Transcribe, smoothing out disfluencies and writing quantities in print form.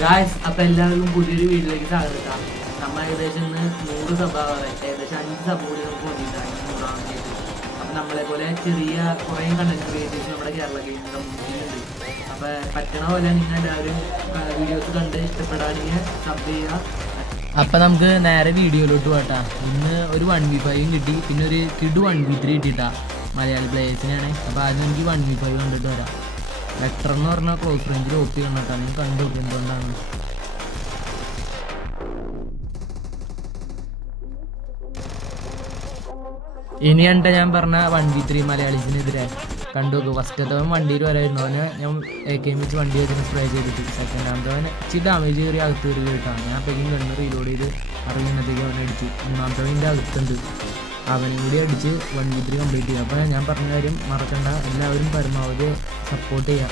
Guys, അപ്പോൾ എല്ലാവർക്കും പുതിയൊരു വീഡിയോയിലേക്ക് സ്വാഗതം. നമ്മൾ ഏകദേശം ഇന്ന് 100 സബ്ബാവാറായി, ഏകദേശം 5 സബ് കൂടി നമുക്ക് കൊണ്ടിട്ടാണ് 100 കേസ്. അപ്പം നമ്മളെ പോലെ ചെറിയ കുറേ കണ്ടന്റ് ക്രിയേറ്റേഴ്സ് നമ്മുടെ കേരള ഗെയിമിംഗ് കമ്മ്യൂണിറ്റിയിലുണ്ട്. അപ്പോൾ പറ്റണ പോലെ നിങ്ങൾ എല്ലാവരും വീഡിയോസ് കണ്ട് ഇഷ്ടപ്പെടാണെങ്കിൽ സബ് ചെയ്യുക. അപ്പം നമുക്ക് നേരെ വീഡിയോയിലോട്ട് പോട്ടാ. ഇന്ന് ഒരു 1v5 കിട്ടി, പിന്നെ ഒരു കിഡ് 1v3 കിട്ടിയിട്ടാ മലയാളി പ്ലേയേഴ്സിനാണ്. അപ്പോൾ ആദ്യം എനിക്ക് 1v5 കണ്ടിട്ട് വരാം. വെക്ടർ എന്ന് പറഞ്ഞാൽ ക്ലോസ് റേഞ്ചിൽ ഓപ്പി കണ്ടിട്ടാണ് ഞാൻ കണ്ടു എന്തുകൊണ്ടാണ്. ഇനി കണ്ട ഞാൻ പറഞ്ഞ 1v3 മലയാളീസിനെതിരെ കണ്ടു നോക്കും. ഫസ്റ്റത്തവൻ വണ്ടിയിൽ വരായിരുന്നു, അവനെ ഞാൻ AK വെച്ച് വണ്ടി വെച്ചിട്ട് സ്പ്രേ ചെയ്തിട്ട്. സെക്കൻഡാമത്തവൻ ഇച്ചിരി ഡാമേജ് കയറി അകത്ത് കയറി കേട്ടാണ്. ഞാൻ അപ്പോഴേക്കും ഗണ്ണ് റീലോഡ് ചെയ്ത് അറിയുന്നത്തേക്ക് അവനെ അടിച്ചു. മൂന്നാമത്തവൻ എൻ്റെ അകത്തുണ്ട്, അവനും കൂടി അടിച്ച് 1v3 കംപ്ലീറ്റ് ചെയ്യുക. അപ്പോൾ ഞാൻ പറഞ്ഞ കാര്യം മറക്കണ്ട, എല്ലാവരും പരമാവധി സപ്പോർട്ട് ചെയ്യുക.